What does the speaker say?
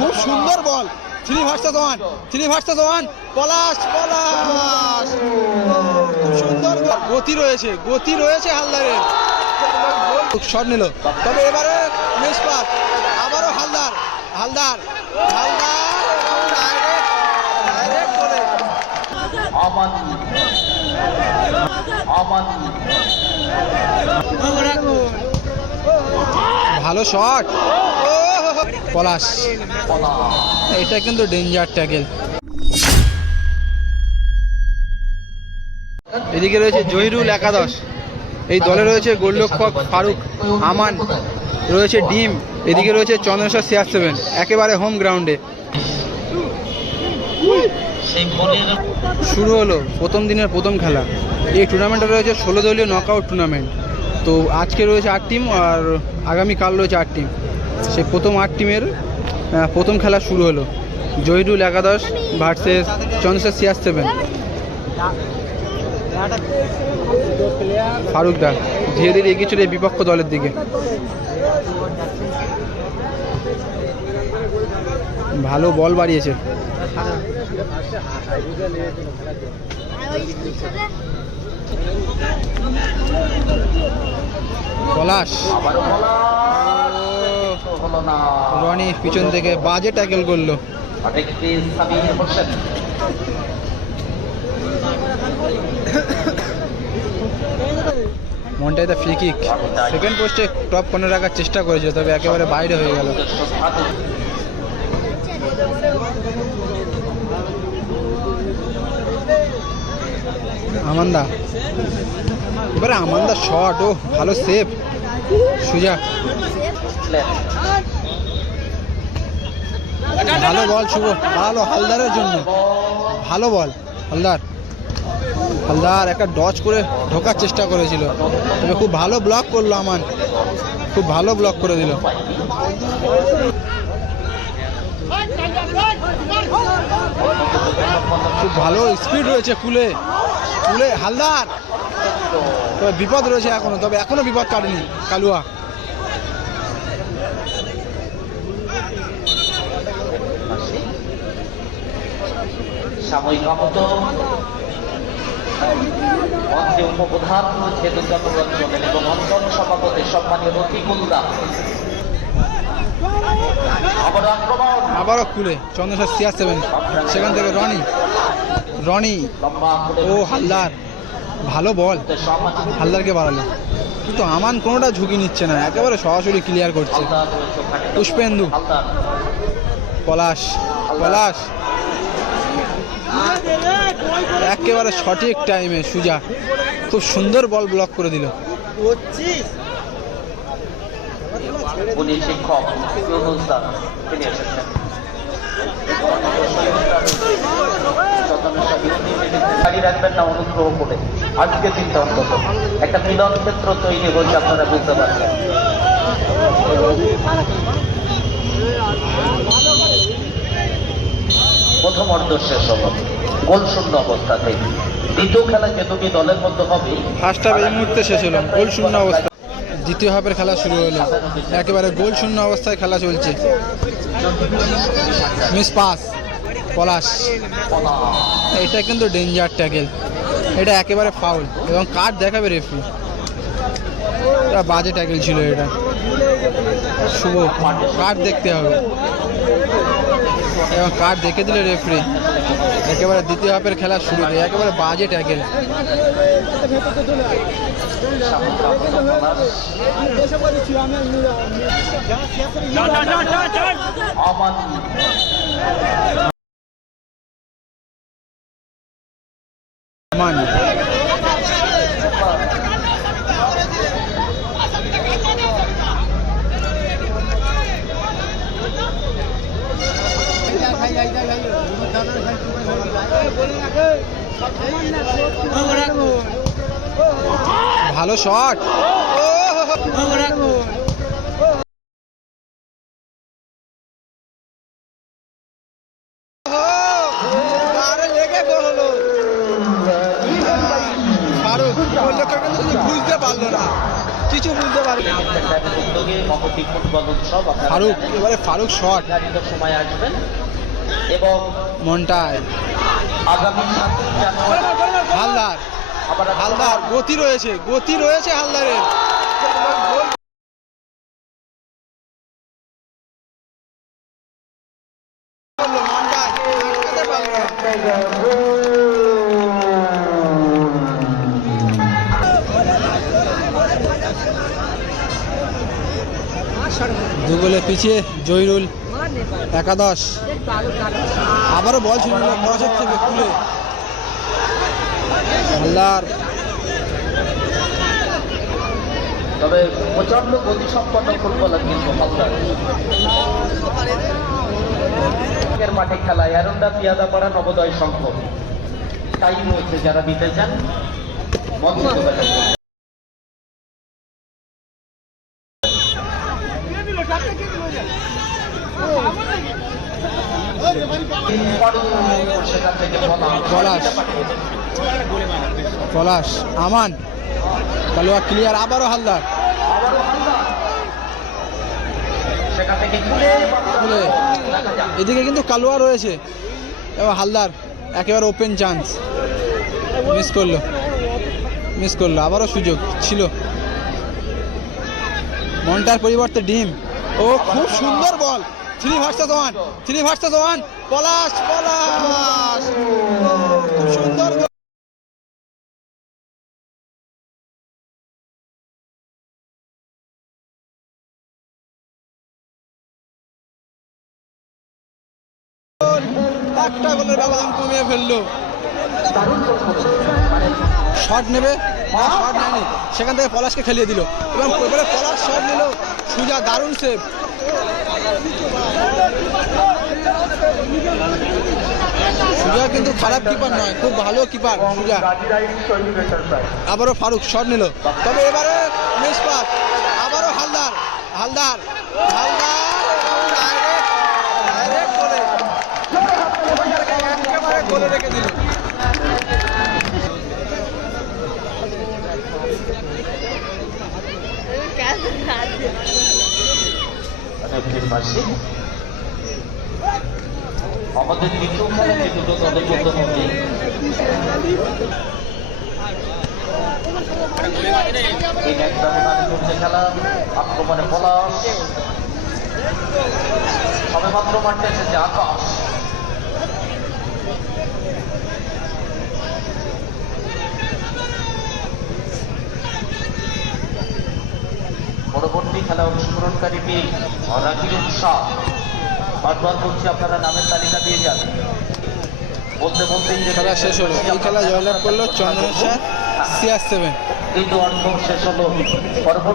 খুব সুন্দর বল, 3 vs 1 পলাশ, খুব সুন্দর গতি রয়েছে হালদারের। শট নিল, তবে এবারে মিস পাস, আবারও হালদার ভালো শট, পলাশ, এটা কিন্তু ডেঞ্জার ট্যাকেল। এদিকে রয়েছে জহিরুল একাদশ, এই দলে রয়েছে গোলরক্ষক ফারুক, আমান রয়েছে ডিম, এদিকে রয়েছে চন্দ্রেশ্বর CR7, একেবারে হোম গ্রাউন্ডে। শুরু হলো প্রথম দিনের প্রথম খেলা। এই টুর্নামেন্টে রয়েছে 16 দলীয় নকআউট টুর্নামেন্ট। তো আজকে রয়েছে 8 টিম আর আগামীকাল রয়েছে 8 টিম। সেই প্রথম 8 টিমের প্রথম খেলা শুরু হলো। জহিরুল একাদশ ভার্সেস চন্দ্রেশ্বর CR7। ফারুক দা ধীরে ধীরে এগিয়ে চলে বিপক্ষ দলের দিকে। ভালো বল বাড়িয়েছে। পলাশ, রনি পিছন থেকে বাজে ট্যাকেল করলো। মনটাইদা ফ্রি কিক, সেকেন্ড পোস্টে টপ কর্নার রাখার চেষ্টা করেছিল, তবে একেবারে বাইরে হয়ে গেল। আমানদা, এবারে আমানদা শট, ও ভালো সেভ সুজা, ভালো বল শুভ, ভালো হালদারের জন্য ভালো বল। হালদার একটা ডচ করে ঢোকার চেষ্টা করেছিল, তবে খুব ভালো ব্লক করলো আমান, খুব ভালো ব্লক করে দিল। খুব ভালো স্পিড রয়েছে কুলে হালদার, তবে বিপদ রয়েছে এখনো বিপদ কাটেনি কালুয়া। সাময়িক উপপ্রধান চট্টগ্রাম এবং অঞ্চল সভাপতি সম্মানীয় রফিকুল্লাহ। আবারও খুলে চন্দ্রেশ্বর CR7, সেখান থেকে রনি ও হালদার, ভালো বল, হালদারকে বাড়ালো, কিন্তু আমান কোনোটা ঝুঁকি নিচ্ছে না, একেবারে সরাসরি ক্লিয়ার করছে। পুষ্পেন্দু, পলাশ একেবারে সঠিক টাইমে সুজা খুব সুন্দর বল ব্লক করে দিল। রাখবেন না অনুগ্রহ করে, আজকে দিনটা অন্তত একটা মিলন ক্ষেত্র তৈরি হচ্ছে, আপনারা বুঝতে পারছেন। প্রথম অর্ধ শেষ হল গোল শূন্য অবস্থাতে। দ্বিতীয় খেলা যে দুটি দলের মধ্যে হবে, ফার্স্ট হাফ এই মুহূর্তে শেষ হলো গোল শূন্য অবস্থা। দ্বিতীয় হাফের খেলা শুরু হলো, একেবারে গোল শূন্য অবস্থায় খেলা চলছে। মিস পাস, পলাশ, এটা কিন্তু ডেঞ্জার ট্যাকেল, এটা একেবারে ফাউল এবং কার্ড দেখাবে রেফারি। এটা বাজে ট্যাকেল ছিল, এটা শুভ কার্ড দেখতে হবে এবং কার্ড দেখে দিলে রেফারি। একেবারে দ্বিতীয় হাফের খেলা শুরুতে একেবারে বাজে ট্যাকেল। ভালো শট, বুঝতে পারলো না, কিছু বুঝতে পারবে। মহতি ফুটবল উৎসব আপনারা ফারুক, জানেন। এবারে ফারুক শট, নির্ধারিত সময় আসবেন এবং মন্টায় আগামী 7 জানুয়ারি হালদার, আবার হালদার গতি রয়েছে হালদারের। গোল করলো মন্টায়, আটকাতে পারলো না। দু গোলে পিছিয়ে জহিরুল, একাদশ। আবারও বল ছিল ক্রসের থেকে খুলে হালদার, তবে প্রচন্ড গতিসম্পন্ন ফুটবলার কিন্তু হালদার। এর মাঠে খেলা এরন্ডা পিয়াদাপাড়া নবোদয় সংঘ তাই রয়েছে, যারা দিতে চান মঞ্চে যোগাযোগ করুন। সেখান থেকে পলাশ, পলাশ, আমান, কালোয়া ক্লিয়ার, আবারও হালদার সেখান থেকে খুলে খুলে। এদিকে কিন্তু কালোয়া রয়েছে এবার হালদার একেবারে ওপেন চান্স মিস করলো। আবারও সুযোগ ছিল মন্টার পরিবর্তে ডিম। ও খুব সুন্দর বল, 3 ভার্সেস 1, পলাশ, ও, খুব সুন্দর গোল। একটা গোলের ব্যবধান কমিয়ে ফেললো। শট নেবে, শট নেয়নি, সেখান থেকে পলাশকে খেলিয়ে দিল এবং এবারে পলাশ শট নিল, সুজা দারুণ সেভ। সুজা কিন্তু খারাপ কিপার নয়, খুব ভালো কিপার সুজা। আবারও ফারুক শট নিল, তবে এবারে মিস পাস, আবারও হালদার ডাইরেক্ট করে একেবারে গোলে রেখে দিল। আমাদের দ্বিতীয় খেলা যে দুটো দলের মধ্যে এই ম্যাচ ব্যবধানে চলছে খেলা। আক্রমণে পলাশ, সবে মাত্র মাঠে এসেছে আকাশ। পরবর্তী খেলা অংশগ্রহণকারী টিম রাকিবুল শাহ। বারবার বলছি আপনারা নামের তালিকা দিয়ে যান। বলতেই খেলা শেষ হলো। এই খেলা জয়লাভ করলো চন্দনেশ্বর CR7। দ্বিতীয় অর্ধ শেষ হলো। পরবর্তী